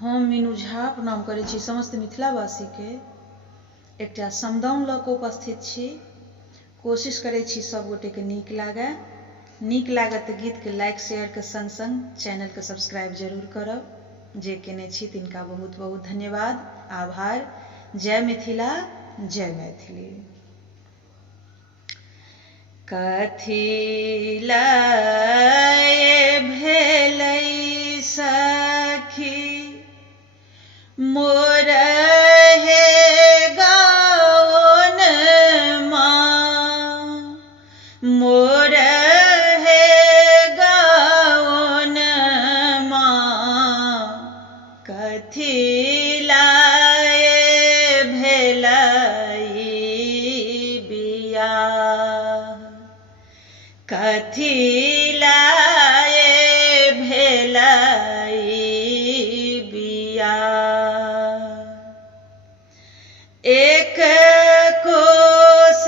हम मीनू झा प्रणाम करै छी समस्त मिथिलावासी के। एकटा समदाउन लऽ कऽ उपस्थित छी। कोशिश करै छी सब गोटे के नीक लागै। नीक लागत तऽ गीत के लाइक शेयर के संग संग चैनल के सब्सक्राइब जरूर करब। जे केने छी तिनका बहुत बहुत धन्यवाद, आभार। जय मिथिला, जय मैथिली। कथी लय भेलै सखी मोर हे गाओन माँ, मोर हे गाओन माँ, कथी लय भेलै बियाह, कथी लय भेलै बियाह। एक कोस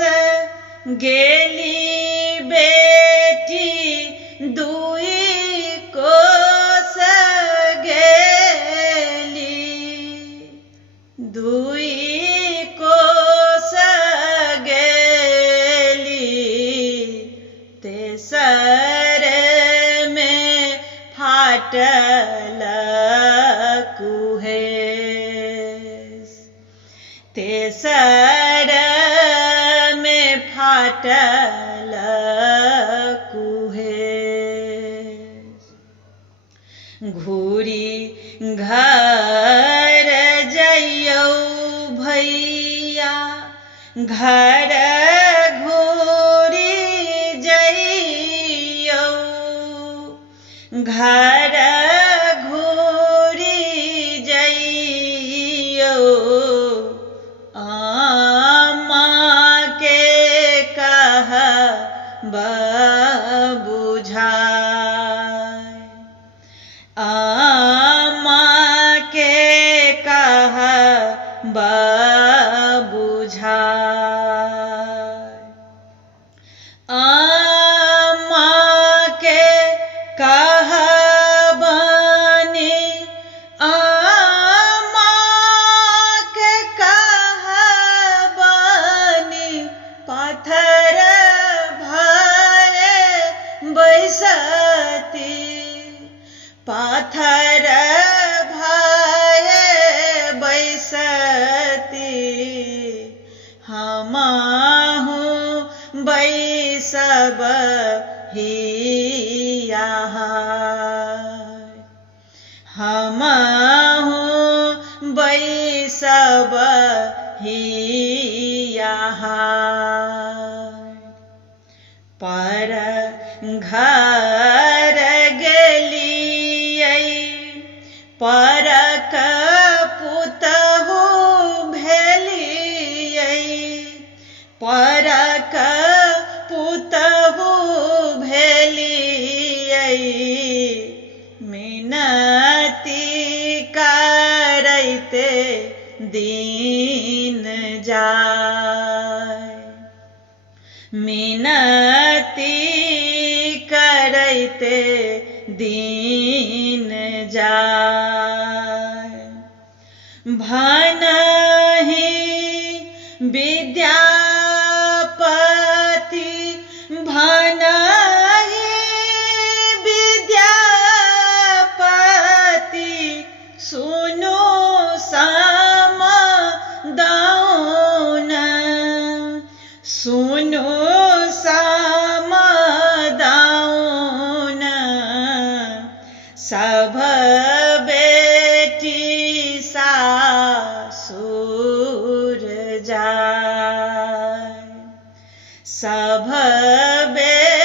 गेली बेटी, दुई कोस गेली, दुई कोस गेली, तेसर में फाटल कुहेस, तेसर में फाटल कुहेस। घूरी घर जइयौ भैया, घर घूरी जइयौ, घर घूरी जइयौ, माँ के कहब बुझाय, माँ के कहब बुझाय, माँ के कहबनि, माँ के कहबनि, पाथर भये बैसती, पाथर भये बैसती, हमहु बैसब हियाह, हमहु बैसब हियाह। पर घर गेलियै, परक पुतहु भेलियै, परक पुतहु भेलियै, मिनती करैते दिन जाय, मिनती करैते दिन जाय। भनहि विद्यापति, भनहि विद्यापति, सुनु समदाउन, सुनु समदाउन, सब बेटी सासुर जाय, सब बेटी